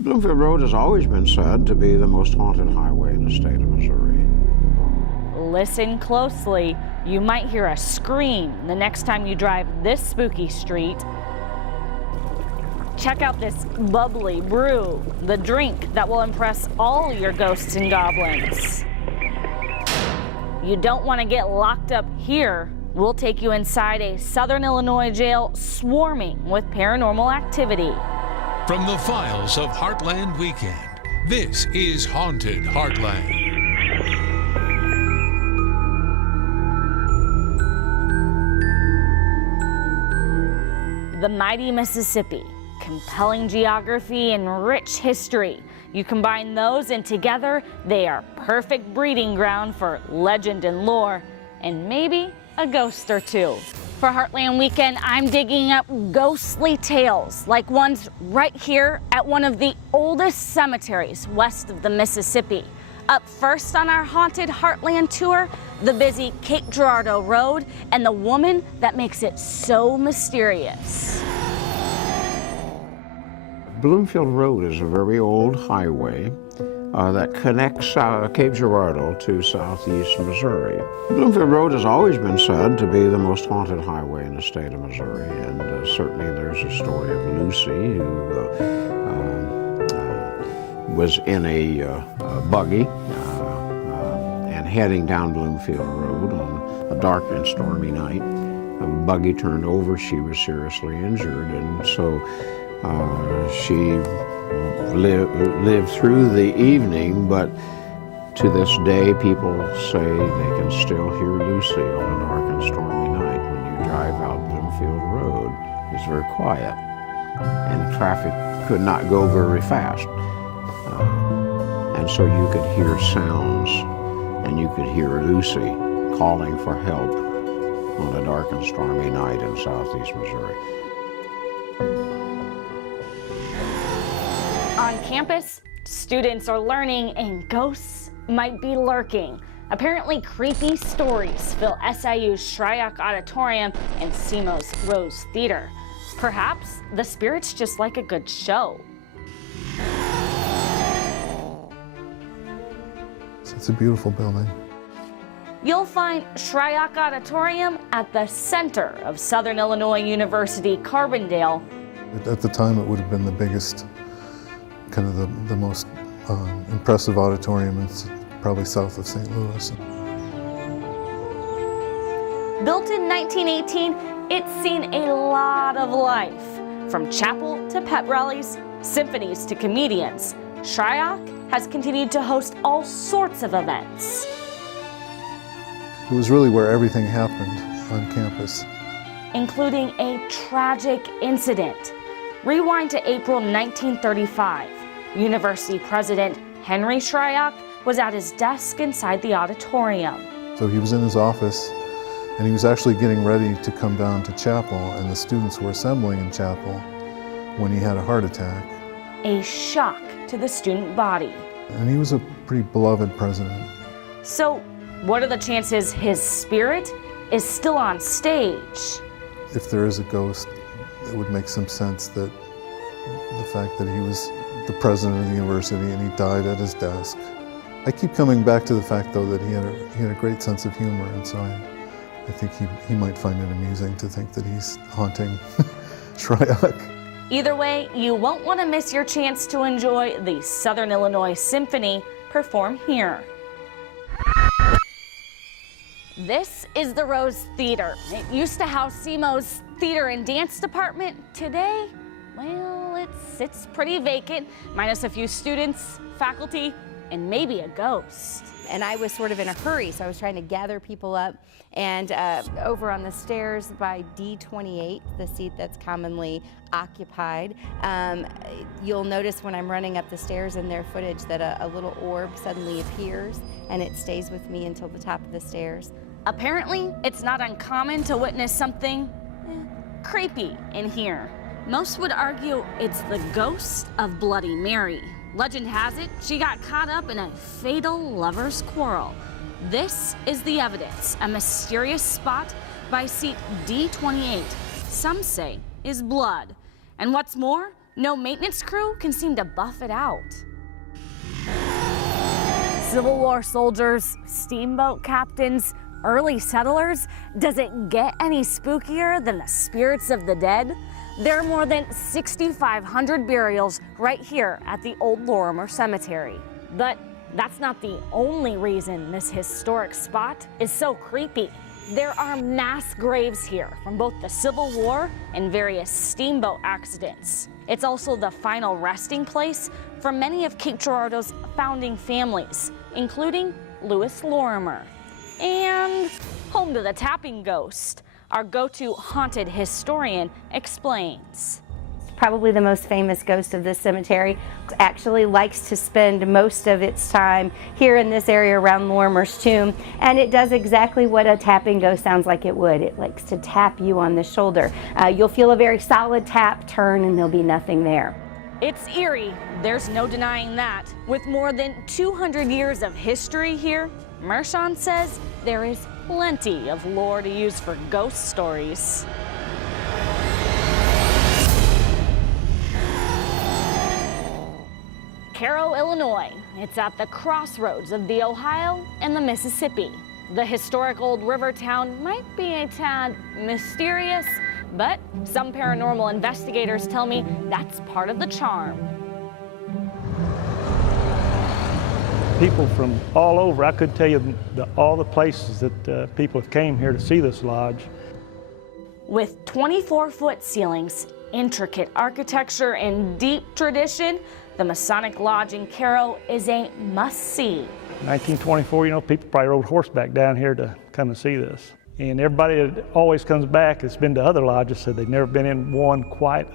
Bloomfield Road has always been said to be the most haunted highway in the state of Missouri. Listen closely. You might hear a scream the next time you drive this spooky street. Check out this bubbly brew, the drink that will impress all your ghosts and goblins. You don't want to get locked up here. We'll take you inside a Southern Illinois jail swarming with paranormal activity. From the files of Heartland Weekend, this is Haunted Heartland. The mighty Mississippi, compelling geography and rich history. You combine those and together they are perfect breeding ground for legend and lore, and maybe a ghost or two. For Heartland Weekend, I'm digging up ghostly tales like ones right here at one of the oldest cemeteries west of the Mississippi. Up first on our Haunted Heartland tour, the busy Cape Girardeau Road and the woman that makes it so mysterious. Bloomfield Road is a very old highway that connects Cape Girardeau to southeast Missouri. Bloomfield Road has always been said to be the most haunted highway in the state of Missouri, and certainly there's a story of Lucy who was in a buggy and heading down Bloomfield Road on a dark and stormy night. The buggy turned over, she was seriously injured, and so she lived through the evening, but to this day people say they can still hear Lucy on a dark and stormy night. When you drive out Bloomfield Road, it's very quiet and traffic could not go very fast. And so you could hear sounds and you could hear Lucy calling for help on a dark and stormy night in southeast Missouri. On campus, students are learning and ghosts might be lurking. Apparently creepy stories fill SIU's Shryock Auditorium and SEMO's Rose Theater. Perhaps the spirits just like a good show. It's a beautiful building. You'll find Shryock Auditorium at the center of Southern Illinois University, Carbondale. At the time, it would have been the biggest, kind of the most impressive auditorium. It's probably south of St. Louis. Built in 1918, it's seen a lot of life. From chapel to pep rallies, symphonies to comedians, Shryock has continued to host all sorts of events. It was really where everything happened on campus. Including a tragic incident. Rewind to April 1935. University President Henry Shryock was at his desk inside the auditorium. So he was in his office and he was actually getting ready to come down to chapel, and the students were assembling in chapel when he had a heart attack. A shock to the student body. And he was a pretty beloved president. So what are the chances his spirit is still on stage? If there is a ghost, it would make some sense that the fact that he was the president of the university and he died at his desk. I keep coming back to the fact, though, that he had a great sense of humor, and so I think he might find it amusing to think that he's haunting Shryock. Either way, you won't want to miss your chance to enjoy the Southern Illinois Symphony perform here. This is the Rose Theater. It used to house SEMO's theater and dance department. Today, well, it sits pretty vacant, minus a few students, faculty, and maybe a ghost. And I was sort of in a hurry, so I was trying to gather people up. And over on the stairs by D28, the seat that's commonly occupied, you'll notice when I'm running up the stairs in their footage that a little orb suddenly appears, and it stays with me until the top of the stairs. Apparently, it's not uncommon to witness something creepy in here. Most would argue it's the ghost of Bloody Mary. Legend has it she got caught up in a fatal lover's quarrel. This is the evidence, a mysterious spot by seat D28. Some say is blood. And what's more, no maintenance crew can seem to buff it out. Civil War soldiers, steamboat captains, early settlers, does it get any spookier than the spirits of the dead? There are more than 6,500 burials right here at the Old Lorimer Cemetery. But that's not the only reason this historic spot is so creepy. There are mass graves here from both the Civil War and various steamboat accidents. It's also the final resting place for many of Cape Girardeau's founding families, including Lewis Lorimer. And home to the tapping ghost. Our go-to haunted historian explains. Probably the most famous ghost of this cemetery actually likes to spend most of its time here in this area around Lorimer's tomb, and it does exactly what a tapping ghost sounds like it would. It likes to tap you on the shoulder. You'll feel a very solid tap, turn, and there'll be nothing there. It's eerie, there's no denying that. With more than 200 years of history here, Mershon says there is plenty of lore to use for ghost stories. Cairo, Illinois. It's at the crossroads of the Ohio and the Mississippi. The historic old river town might be a tad mysterious, but some paranormal investigators tell me that's part of the charm. People from all over, I could tell you all the places that people came here to see this lodge. With 24-foot ceilings, intricate architecture, and deep tradition, the Masonic Lodge in Cairo is a must-see. 1924, you know, people probably rode horseback down here to come and see this. And everybody that always comes back that's been to other lodges said they've never been in one quite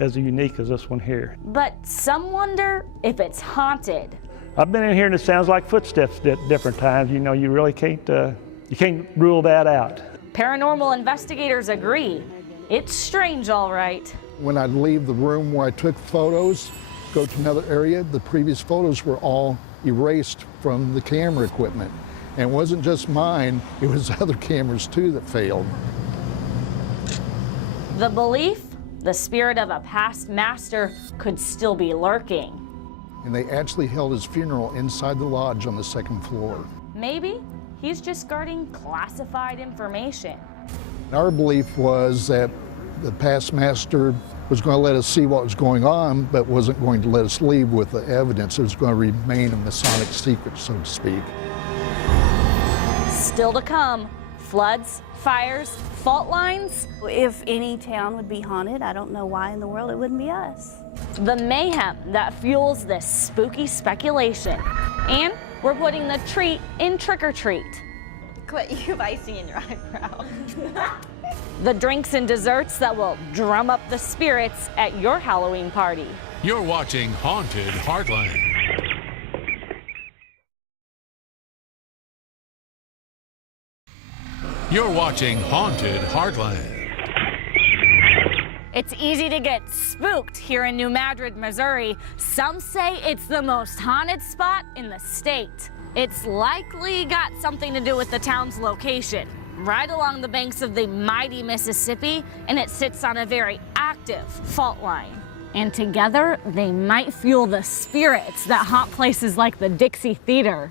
as unique as this one here. But some wonder if it's haunted. I've been in here and it sounds like footsteps at different times. You know, you really can't rule that out. Paranormal investigators agree. It's strange, all right. When I'd leave the room where I took photos, go to another area, the previous photos were all erased from the camera equipment. And it wasn't just mine, it was other cameras too that failed. The belief, the spirit of a past master could still be lurking. And they actually held his funeral inside the lodge on the second floor. Maybe he's just guarding classified information. Our belief was that the past master was going to let us see what was going on, but wasn't going to let us leave with the evidence. It was going to remain a Masonic secret, so to speak. Still to come, floods, fires, fault lines. If any town would be haunted, I don't know why in the world it wouldn't be us. The mayhem that fuels this spooky speculation. And we're putting the treat in trick or treat. Quit, you have icing in your eyebrow. The drinks and desserts that will drum up the spirits at your Halloween party. You're watching Haunted Heartland. You're watching Haunted Heartland. It's easy to get spooked here in New Madrid, Missouri. Some say it's the most haunted spot in the state. It's likely got something to do with the town's location, right along the banks of the mighty Mississippi, and it sits on a very active fault line. And together, they might fuel the spirits that haunt places like the Dixie Theater.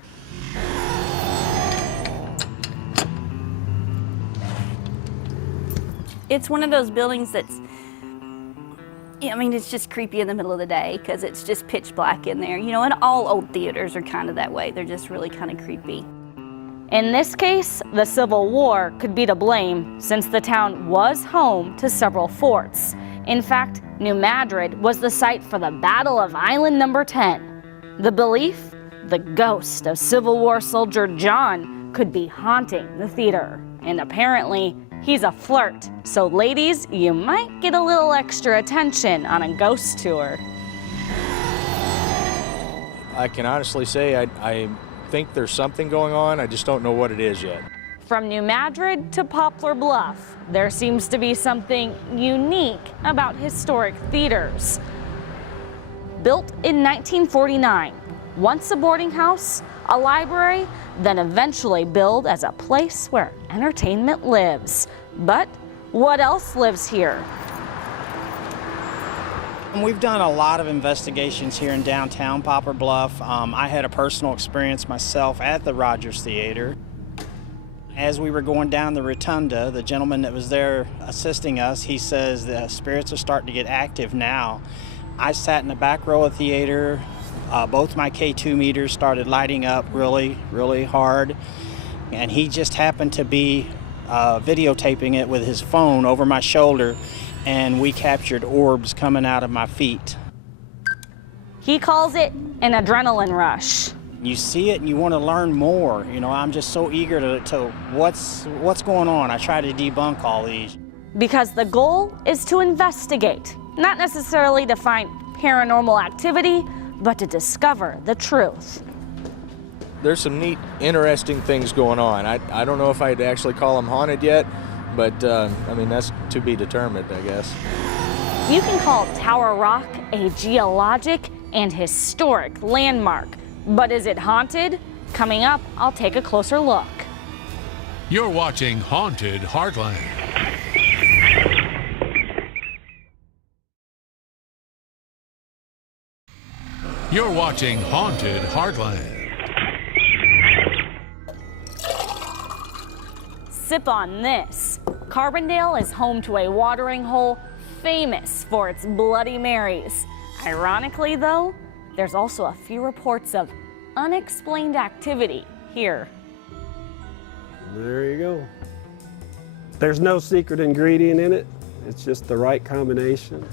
It's one of those buildings that's, I mean, it's just creepy in the middle of the day because it's just pitch black in there. You know, and all old theaters are kind of that way. They're just really kind of creepy. In this case, the Civil War could be to blame since the town was home to several forts. In fact, New Madrid was the site for the Battle of Island Number 10. The belief? The ghost of Civil War soldier John could be haunting the theater. And apparently, he's a flirt. So ladies, you might get a little extra attention on a ghost tour. I can honestly say I think there's something going on. I just don't know what it is yet. From New Madrid to Poplar Bluff, there seems to be something unique about historic theaters. Built in 1949, once a boarding house, a library, then eventually billed as a place where entertainment lives. But what else lives here? We've done a lot of investigations here in downtown Poplar Bluff. I had a personal experience myself at the Rogers Theater. As we were going down the rotunda, the gentleman that was there assisting us, he says the spirits are starting to get active now. I sat in the back row of the theater. Both my K2 meters started lighting up really, really hard. And he just happened to be videotaping it with his phone over my shoulder, and we captured orbs coming out of my feet. He calls it an adrenaline rush. You see it and you want to learn more. You know, I'm just so eager to what's going on. I try to debunk all these. Because the goal is to investigate, not necessarily to find paranormal activity, but to discover the truth. There's some neat, interesting things going on. I don't know if I'd actually call them haunted yet, but I mean, that's to be determined, I guess. You can call Tower Rock a geologic and historic landmark, but is it haunted? Coming up, I'll take a closer look. You're watching Haunted Heartland. You're watching Haunted Heartland. Sip on this. Carbondale is home to a watering hole famous for its Bloody Marys. Ironically, though, there's also a few reports of unexplained activity here. There you go. There's no secret ingredient in it. It's just the right combination.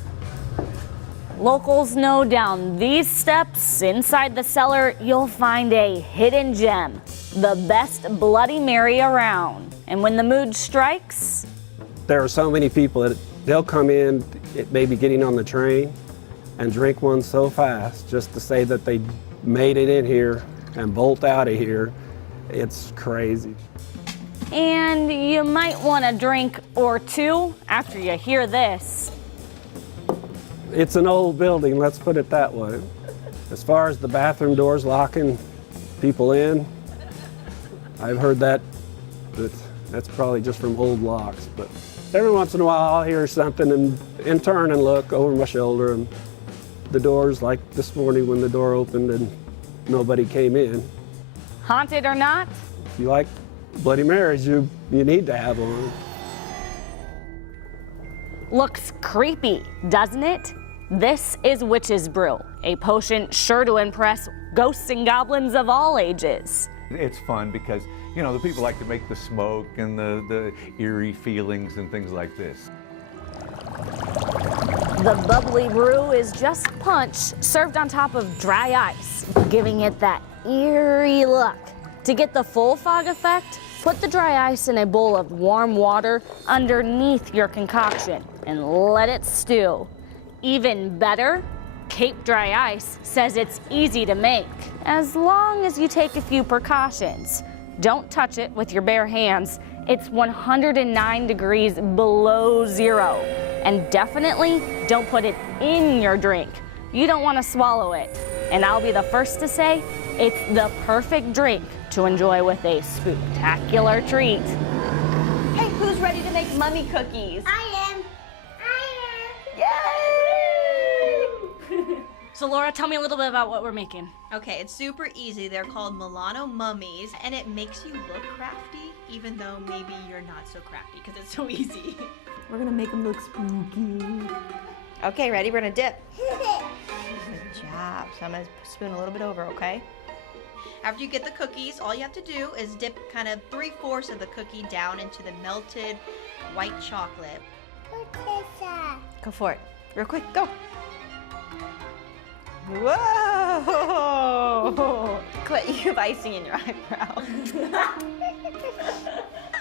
Locals know down these steps inside the cellar, you'll find a hidden gem, the best Bloody Mary around. And when the mood strikes, There are so many people that they'll come in, maybe getting on the train, and drink one so fast just to say that they made it in here and bolt out of here. It's crazy. and you might want a drink or two after you hear this. It's an old building, let's put it that way. As far as the bathroom doors locking people in, I've heard that, but that's probably just from old locks. But every once in a while I'll hear something and turn and look over my shoulder, and the doors, like this morning when the door opened and nobody came in. Haunted or not? If you like Bloody Marys, you need to have one. Looks creepy, doesn't it? This is Witch's Brew, a potion sure to impress ghosts and goblins of all ages. It's fun because, you know, the people like to make the smoke and the eerie feelings and things like this. The bubbly brew is just punch served on top of dry ice, giving it that eerie look. To get the full fog effect, put the dry ice in a bowl of warm water underneath your concoction and let it stew. Even better, Cape Dry Ice says it's easy to make, as long as you take a few precautions. Don't touch it with your bare hands. It's 109 degrees below zero. And definitely don't put it in your drink. You don't want to swallow it. And I'll be the first to say, it's the perfect drink to enjoy with a spectacular treat. Hey, who's ready to make mummy cookies? I am. Yay! So Laura, tell me a little bit about what we're making. Okay, it's super easy. They're called Milano mummies, and it makes you look crafty, even though maybe you're not so crafty, because it's so easy. We're gonna make them look spooky. Okay, ready? We're gonna dip. Good job. So I'm gonna spoon a little bit over, okay? After you get the cookies, all you have to do is dip kind of 3/4 of the cookie down into the melted white chocolate. Go for it. Real quick, go. Whoa! Quit, you have icing in your eyebrow.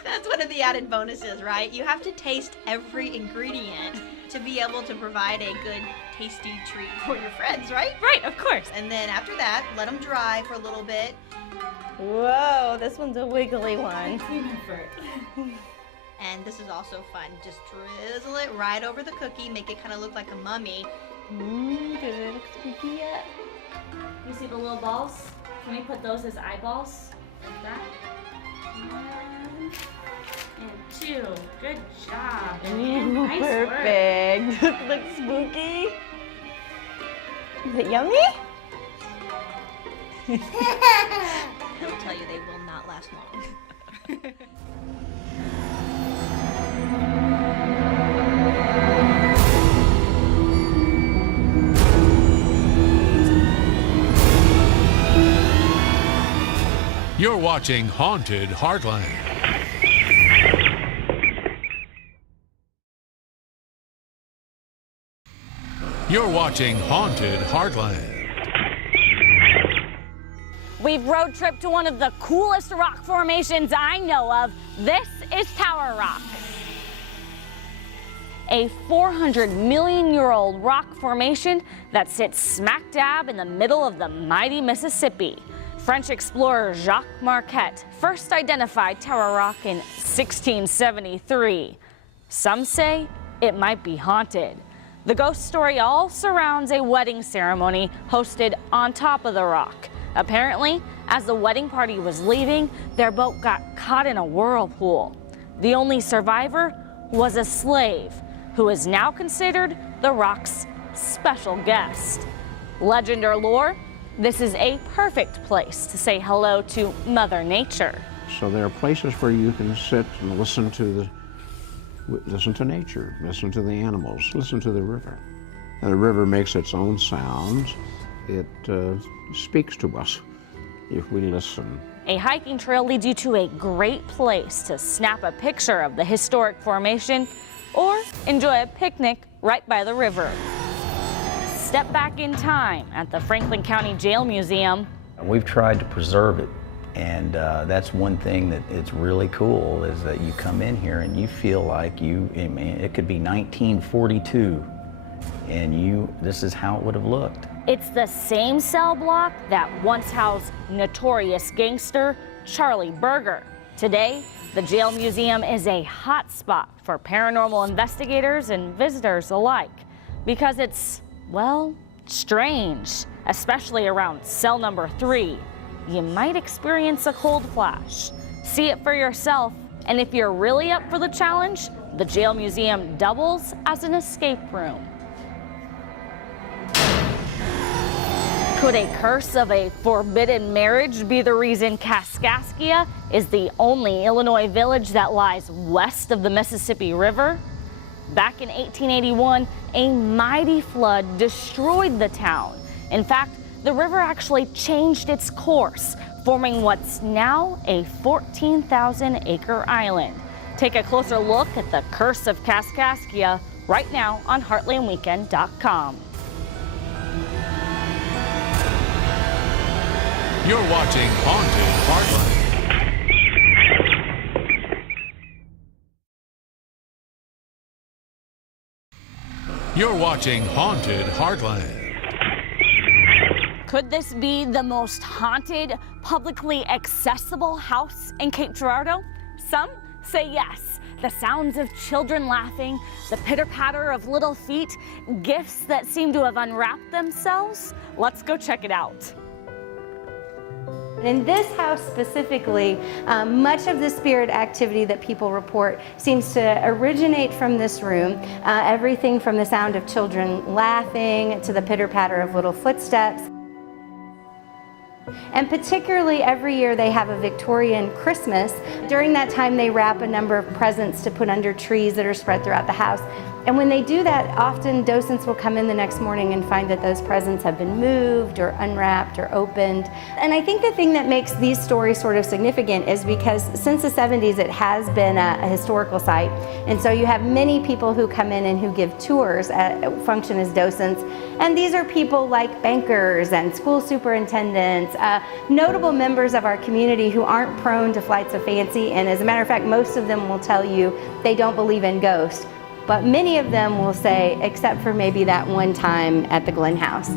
That's one of the added bonuses, right? You have to taste every ingredient to be able to provide a good, tasty treat for your friends, right? Right, of course. And then after that, let them dry for a little bit. Whoa, this one's a wiggly one. And this is also fun. Just drizzle it right over the cookie, make it kind of look like a mummy. Does it look spooky yet? You see the little balls? Can we put those as eyeballs? Like that? 1 and 2. Good job. Ooh, Nice perfect. Looks spooky. Is it yummy? I'll tell you, they will not last long. You're watching Haunted Heartland. You're watching Haunted Heartland. We've road tripped to one of the coolest rock formations I know of. This is Tower Rock. A 400-million-year-old rock formation that sits smack dab in the middle of the mighty Mississippi. French explorer Jacques Marquette first identified Tower Rock in 1673. Some say it might be haunted. The ghost story all surrounds a wedding ceremony hosted on top of the rock. Apparently, as the wedding party was leaving, their boat got caught in a whirlpool. The only survivor was a slave, who is now considered the rock's special guest. Legend or lore, this is a perfect place to say hello to Mother Nature. So there are places where you can sit and listen to nature, listen to the animals, listen to the river. And the river makes its own sounds. It speaks to us if we listen. A hiking trail leads you to a great place to snap a picture of the historic formation or enjoy a picnic right by the river. Step back in time at the Franklin County Jail Museum. We've tried to preserve it, and that's one thing that is really cool, is that you come in here and you feel like it could be 1942, and this is how it would have looked. It's the same cell block that once housed notorious gangster Charlie Berger. Today, the jail museum is a hot spot for paranormal investigators and visitors alike because it's, well, strange, especially around cell number 3. You might experience a cold flash. See it for yourself, and if you're really up for the challenge, the jail museum doubles as an escape room. Could a curse of a forbidden marriage be the reason Kaskaskia is the only Illinois village that lies west of the Mississippi River? Back in 1881, a mighty flood destroyed the town. In fact, the river actually changed its course, forming what's now a 14,000-acre island. Take a closer look at the curse of Kaskaskia right now on HeartlandWeekend.com. You're watching Haunted Heartland. You're watching Haunted Heartland. Could this be the most haunted, publicly accessible house in Cape Girardeau? Some say yes. The sounds of children laughing, the pitter-patter of little feet, gifts that seem to have unwrapped themselves. Let's go check it out. In this house specifically, much of the spirit activity that people report seems to originate from this room. Everything from the sound of children laughing to the pitter-patter of little footsteps. And particularly every year they have a Victorian Christmas. During that time they wrap a number of presents to put under trees that are spread throughout the house. And when they do that, often docents will come in the next morning and find that those presents have been moved or unwrapped or opened. And I think the thing that makes these stories sort of significant is because since the 70s it has been a historical site. And so you have many people who come in and who give tours, function as docents. And these are people like bankers and school superintendents, notable members of our community who aren't prone to flights of fancy. And as a matter of fact, most of them will tell you they don't believe in ghosts. But many of them will say, except for maybe that one time at the Glenn House.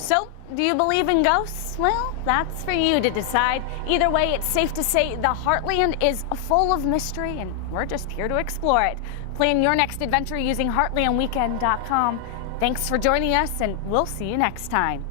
So, do you believe in ghosts? Well, that's for you to decide. Either way, it's safe to say the Heartland is full of mystery, and we're just here to explore it. Plan your next adventure using HeartlandWeekend.com. Thanks for joining us, and we'll see you next time.